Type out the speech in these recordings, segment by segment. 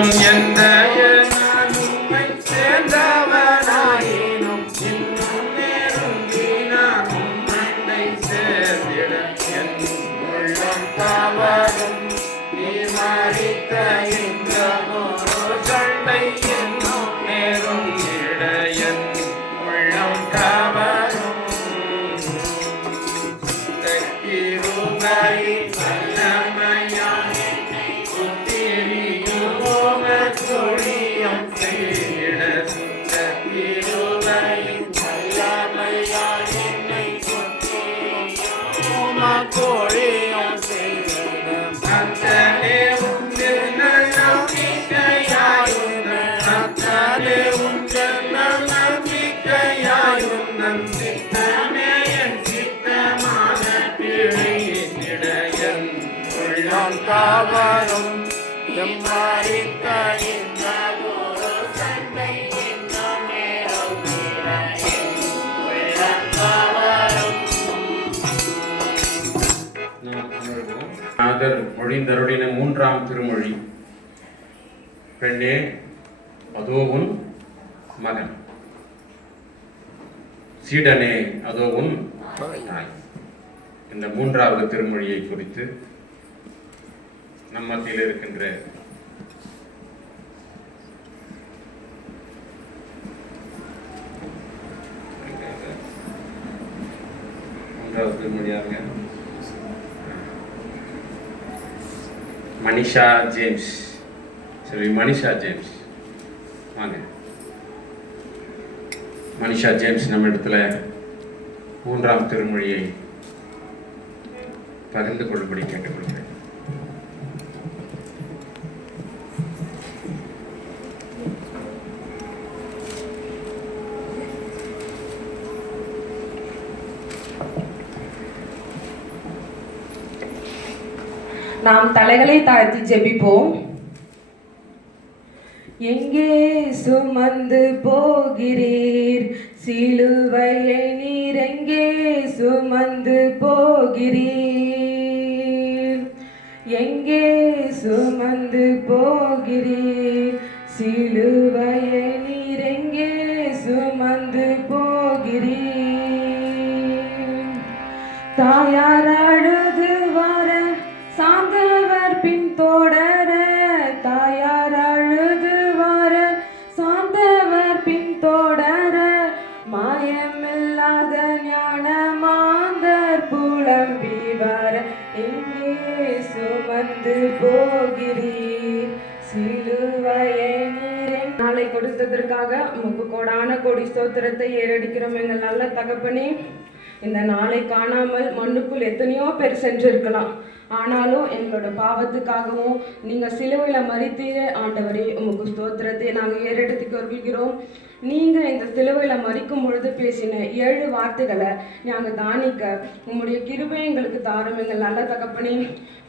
இன்னும் எந்த உண்மை சேர்ந்தவனாயினும் இன்னும் நெருங்கி நான் உம்மை சேர்ந்திட என் உள்ளம் கவரும். நீ மறித்த இந்த ஒரு சண்டை இன்னும் நெருங்கிட என் உள்ளம் கவரும். கிருபையின் வல்லமையால் என்னை சுத்திரியுமோக கொடியம் செய்திட. கிருபையின் வல்லமையால் என்னை சுத்திரியுமோக கொடியம் செய்திட. கர்த்தரே உம்மை நம்பிக்கையாயுள்ள கர்த்தரே உம்மை நம்பிக்கையாயுள்ள சித்தமே என் சித்தமாக பிழையிட என் உள்ளம் கவரும். எம்மாறித்த இந்த ஒரு சண்டை இன்னும் நெருங்கிட என் உள்ளம் கவரும். நாதர் மொழிந்தருளின மூன்றாம் திருமொழி. பெண்ணே, அதோ உன் மகன். சீடனே, அதோ உன் தாய். இந்த மூன்றாவது திருமொழியை குறித்து நம் மத்தியில் இருக்கின்ற மூன்றாவது திருமொழியாக மனிஷா ஜேம்ஸ். சரி, மனிஷா ஜேம்ஸ் வாங்க. மனிஷா ஜேம்ஸ் நம்ம இடத்துல மூன்றாம் திருமொழியை பகிர்ந்து கொள்ளும்படி கேட்டுக்கொள்கிறேன். நாம் தலைகளை தாழ்த்தி ஜெபிப்போம். எங்கே சுமந்து போகிறீர் சிலுவையை, நீர் எங்கே சுமந்து போகிறீர்? எங்கே சுமந்து போகிறீர் சிலுவையை, நீர் எங்கே சுமந்து போகிறீர்? தாயார் அழுது வர சார்ந்தவர் பின் தொடர, தாயார் அழுது வர சார்ந்தவர் பின் தொடர, மாயமில்லாத ஞான மாந்தர் புலம்பி வர, எங்கே சுமந்து போகிறீர் சிலுவையை, நீரே. நாளை கொடுத்ததற்காக உமக்கு கோடான கோடி ஸ்தோத்திரத்தை ஏறடிக்கிறோம் எங்கள் நல்ல தகப்பனே. இந்த நாளை காணாமல் மண்ணுக்குள் எத்தனையோ பேர் சென்றிருக்கலாம். ஆனாலும் எங்களோட பாவத்துக்காகவும் நீங்கள் சிலுவையில் மரித்தீரே ஆண்டவரே, உமக்கு ஸ்தோத்திரத்தை நாங்கள் ஏறெடுத்துக் கொள்கிறோம். நீங்கள் இந்த சிலுவையில் மரிக்கும் பொழுது பேசின 7 வார்த்தைகளை நாங்கள் தானிக்க உங்களுடைய கிருபை எங்களுக்கு தாரும் எங்கள் நல்ல தகப்பனே.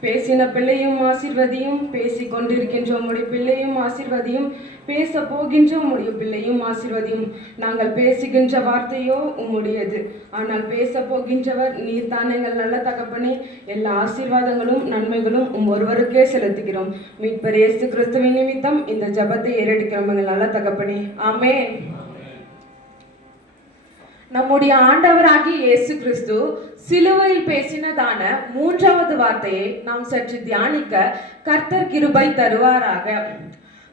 பேசின பிள்ளையும் ஆசீர்வதியும், பேசி கொண்டிருக்கின்ற உங்களுடைய பிள்ளையும் ஆசீர்வதியும், பேச போகின்ற உம்முடைய பிள்ளையும் ஆசீர்வதியும். நாங்கள் பேசுகின்ற வார்த்தையோ உம்முடையது, ஆனால் பேச போகின்றவர் நீர் தான் எங்கள் நல்ல தகப்பனே. எல்லா ஆசீர்வாதங்களும் நன்மைகளும் ஒருவருக்கே செலுத்துகிறோம். மீட்பர் இயேசு கிறிஸ்துவின் நிமித்தம் இந்த ஜெபத்தை ஏறெடுக்கிறோம் எங்கள் நல்ல தகப்பனே. ஆமென். நம்முடைய ஆண்டவராகிய இயேசு கிறிஸ்து சிலுவையில் பேசினதான 3வது வார்த்தையை நாம் சற்று தியானிக்க கர்த்தர் கிருபை தருவாராக.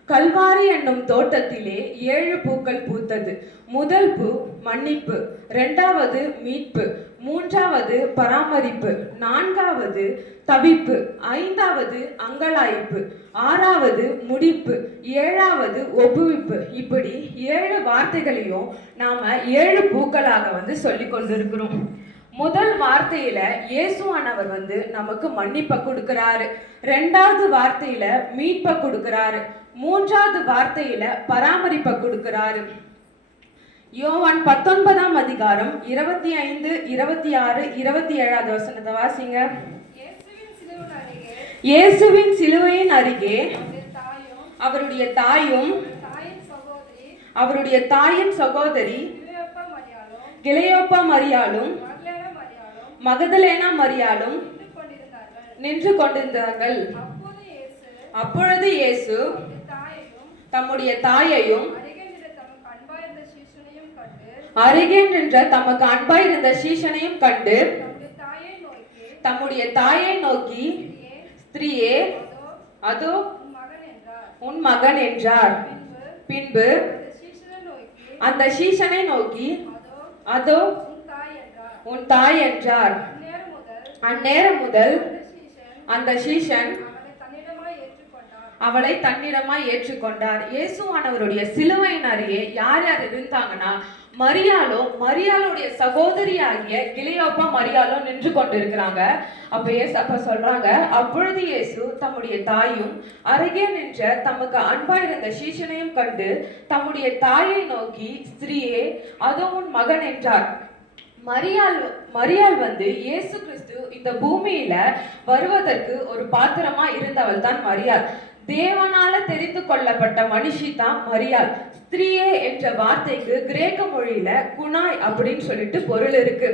கல்வாரி என்னும் தோட்டத்திலே 7 பூக்கள் பூத்தது. முதல் பூ மன்னிப்பு, 2வது மீட்பு, 3வது பராமரிப்பு, 4வது தவிப்பு, 5வது அங்கலாய்ப்பு, 6வது முடிப்பு, 7வது ஒப்புவிப்பு. இப்படி 7 வார்த்தைகளையும் நாம 7 பூக்களாக சொல்லி கொண்டிருக்கிறோம். முதல் வார்த்தையில இயேசுவானவர் நமக்கு மன்னிப்பை கொடுக்கிறாரு. 2வது வார்த்தையில மீட்பை கொடுக்கிறாரு. 3வது வார்த்தையில பராமரிப்பை கொடுக்கிறாரு. யோவான் 19ஆம் அதிகாரம் 25, 26, 27 வசனத்தை வாசிங்க. இயேசுவின் சிலுவையின் அருகே அவருடைய தாயும் அவருடைய தாயின் சகோதரி கிளையோப்பா மரியாளும் மகதலேனா மரியாளும் நின்று கொண்டிருந்தார்கள். அப்பொழுது இயேசு தம்முடைய தாயையும் அருகே நின்ற தமக்கு அன்பாயிருந்த சீஷனையும் கண்டு தம்முடைய தாயை நோக்கி, ஸ்திரீயே, அதோ உன் மகன் என்றார். பின்பு அந்த சீஷனை நோக்கி, அதோ உன் தாய் என்றார். அந்நேரம் முதல் அந்த சீஷன் அவளை தன்னிடமாய் ஏற்றுக்கொண்டார். இயேசுவானவருடைய சிலுவையின் அருகே யார் யார் இருந்தாங்கன்னா, மரியாளுடைய சகோதரியாகிய கிளையோப்பா மரியாளும் நின்று கொண்டிருக்கிறாங்க. அப்ப சொல்றாங்க, அப்பொழுது இயேசு தம்முடைய தாயும் அருகே நின்ற தமக்கு அன்பாயிருந்த சீஷனையும் கண்டு தம்முடைய தாயை நோக்கி, ஸ்திரீயே, அதோ உன் மகன் என்றார். மரியாள் வந்து இயேசு கிறிஸ்து இந்த பூமியில வருவதற்கு ஒரு பாத்திரமா இருந்தவள் தான் மரியாள். தேவனால தெரிந்து கொள்ளப்பட்ட மனுஷி தான் மரியாள். ஸ்திரீயே என்ற வார்த்தைக்கு கிரேக்க மொழியில குனாய் அப்படின்னு சொல்லிட்டு பொருள் இருக்கு.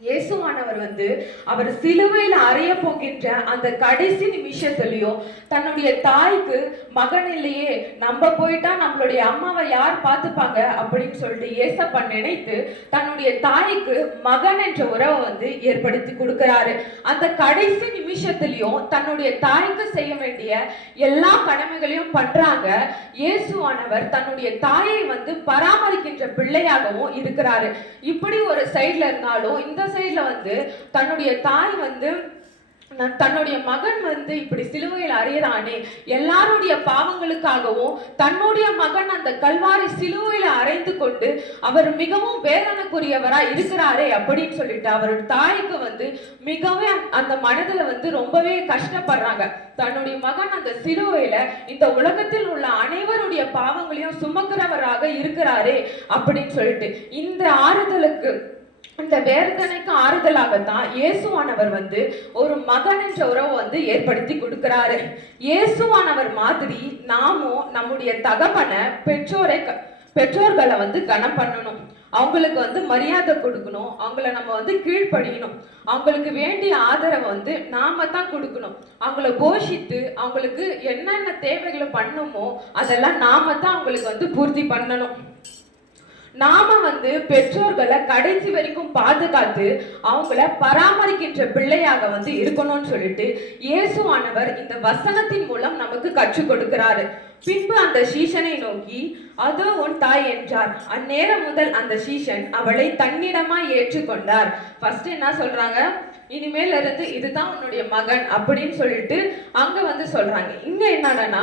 இயேசுவானவர் வந்து அவர் சிலுவையில் அறைய போகின்ற அந்த கடைசி நிமிஷத்துலயும் தன்னுடைய தாய்க்கு, மகன் இல்லையே, நம்ம போயிட்டா நம்மளுடைய அம்மாவை யார் பார்த்துப்பாங்க அப்படின்னு சொல்லிட்டு ஏசப்பா நினைத்து தன்னுடைய தாய்க்கு மகன் என்ற உறவை வந்து ஏற்படுத்தி கொடுக்கிறாரு. அந்த கடைசி நிமிஷத்துலயும் தன்னுடைய தாய்க்கு செய்ய வேண்டிய எல்லா கடமைகளையும் பண்றாங்க. இயேசுவானவர் தன்னுடைய தாயை வந்து பராமரிக்கின்ற பிள்ளையாகவும் இருக்கிறாரு. இப்படி ஒரு சைட்ல இருந்தாலும் இந்த சைட்ல வந்து தன்னுடைய தாய் வந்து தன்னுடைய மகன் வந்து இப்படி சிலுவையில் அறையறானே, எல்லாருடைய பாவங்களுக்காகவும் தன்னுடைய மகன் அந்த கல்வாரி சிலுவையில அறைந்து கொண்டு அவர் மிகவும் வேதனைக்குரியவரா இருக்கிறாரே அப்படின்னு சொல்லிட்டு அவருடைய தாய்க்கு வந்து மிகவும் அந்த மனதுல வந்து ரொம்பவே கஷ்டப்படுறாங்க. தன்னுடைய மகன் அந்த சிலுவையில இந்த உலகத்தில் உள்ள அனைவருடைய பாவங்களையும் சுமக்கிறவராக இருக்கிறாரே அப்படின்னு சொல்லிட்டு இந்த ஆறுதலுக்கு, இந்த வேதனைக்கு ஆறுதலாகத்தான் இயேசுவானவர் வந்து ஒரு மகன் என்ற உறவை வந்து ஏற்படுத்தி கொடுக்கிறாரு. இயேசுவானவர் மாதிரி நாமும் நம்முடைய தகப்பனை பெற்றோர்களை வந்து கனம் பண்ணணும், அவங்களுக்கு வந்து மரியாதை கொடுக்கணும், அவங்கள நம்ம வந்து கீழ்ப்படியணும், அவங்களுக்கு வேண்டிய ஆதரவை வந்து நாம தான் கொடுக்கணும். அவங்கள போஷித்து அவங்களுக்கு என்னென்ன தேவைகளை பண்ணணுமோ அதெல்லாம் நாம தான் அவங்களுக்கு வந்து பூர்த்தி பண்ணணும். நாம வந்து பெற்றோர்களை கடைசி வரைக்கும் பாதுகாத்து அவங்கள பராமரிக்கின்ற பிள்ளையாக வந்து இருக்கணும்னு சொல்லிட்டு இயேசுவானவர் இந்த வசனத்தின் மூலம் நமக்கு கற்றுக் கொடுக்கிறாரு. பின்பு அந்த சீஷனை நோக்கி, அதோ உன் தாய் என்றார். அந்நேரம் முதல் அந்த சீஷன் அவளை தன்னிடமா ஏற்றுக்கொண்டார். ஃபர்ஸ்ட் என்ன சொல்றாங்க, இனிமேல இருந்து இதுதான் உன்னுடைய மகன் அப்படின்னு சொல்லிட்டு அங்க வந்து சொல்றாங்க. இங்க என்னன்னா,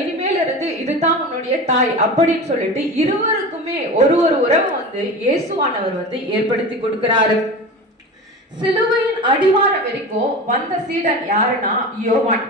இனிமேல இருந்து இதுதான் உன்னுடைய தாய் அப்படின்னு சொல்லிட்டு இருவருக்குமே ஒரு உறவை வந்து இயேசுவானவர் வந்து ஏற்படுத்தி கொடுக்கிறாரு. சிலுவையின் அடிவாரம் வரைக்கும் வந்த சீடன் யாருன்னா யோவான்.